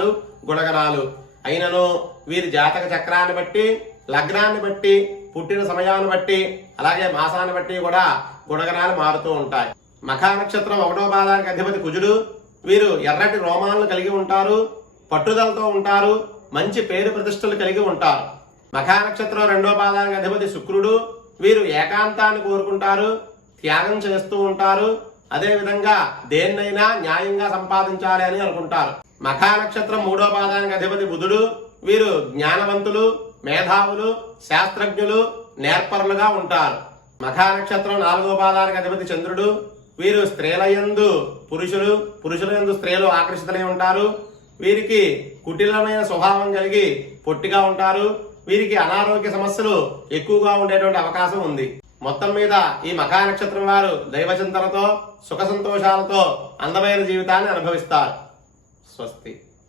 లక్షణాలు గుణగణాలు. అయినను వీరి జాతక చక్రాన్ని బట్టి లగ్నాన్ని బట్టి పుట్టిన సమయాన్ని బట్టి అలాగే మాసాన్ని బట్టి కూడా గుణగణాలు మారుతూ ఉంటాయి. మఖా నక్షత్రం ఒకటో పాదానికి అధిపతి కుజుడు. వీరు ఎర్రటి రోమాలను కలిగి ఉంటారు పట్టుదలతో ఉంటారు మంచి పేరు ప్రతిష్టలు కలిగి ఉంటారు. మఖా నక్షత్రం రెండో పాదానికి అధిపతి శుక్రుడు. వీరు ఏకాంతాన్ని కోరుకుంటారు త్యాగం చేస్తూ ఉంటారు అదే విధంగా దేన్నైనా న్యాయంగా సంపాదించాలి అని అనుకుంటారు. మఖా నక్షత్రం మూడో పాదానికి అధిపతి బుధుడు. వీరు జ్ఞానవంతులు మేధావులు శాస్త్రజ్ఞులు నేర్పరులుగా ఉంటారు. మఖా నక్షత్రం నాలుగో పాదానికి అధిపతి చంద్రుడు. వీరు స్త్రీలయందు పురుషులు పురుషుల యందు స్త్రీలు ఆకర్షితులై ఉంటారు. వీరికి కుటిలమైన స్వభావం కలిగి పొట్టిగా ఉంటారు. వీరికి అనారోగ్య సమస్యలు ఎక్కువగా ఉండేటువంటి అవకాశం ఉంది. మొత్తం మీద ఈ మఖా నక్షత్రం వారు దైవచింతనతో సుఖ సంతోషాలతో అందమైన జీవితాన్ని అనుభవిస్తారు. స్వస్తి.